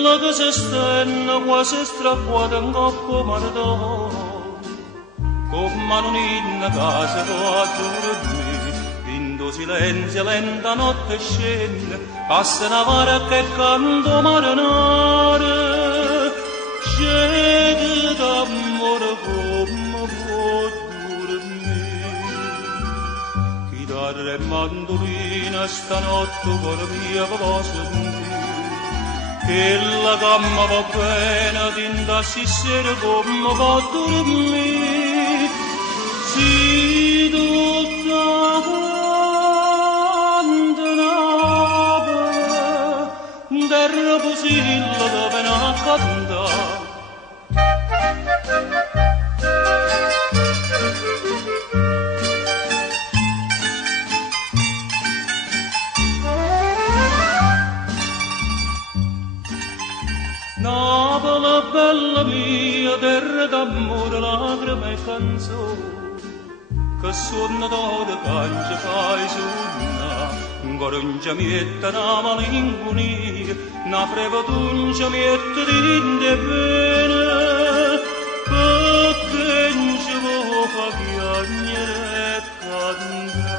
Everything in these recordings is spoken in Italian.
la che si stenna quasi strappuata in coppa maradona, come non in casa tua dormire, in silenzio lenta notte scende, passa una vara che canto marinare, scende d'amore come può dormire. Chitarra e mandolina stanotte con mia voce, che la gamma va bene d'inda si sera come va dormire, si tutta quanta nave terra pusilla dove ne canta. Napoli, bella mia, terra d'amore, lacrime e canzoni, che suona da cangia fai suona, un corongia mietta, una malinconia, una frevatungia mietta di pene, perché non ci può fa piangere e cantare.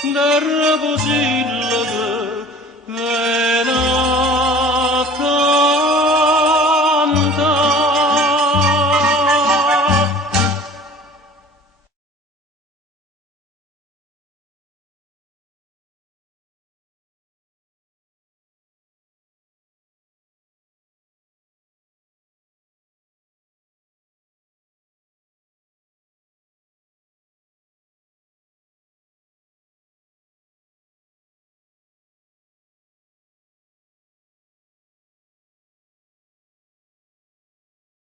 Terra così la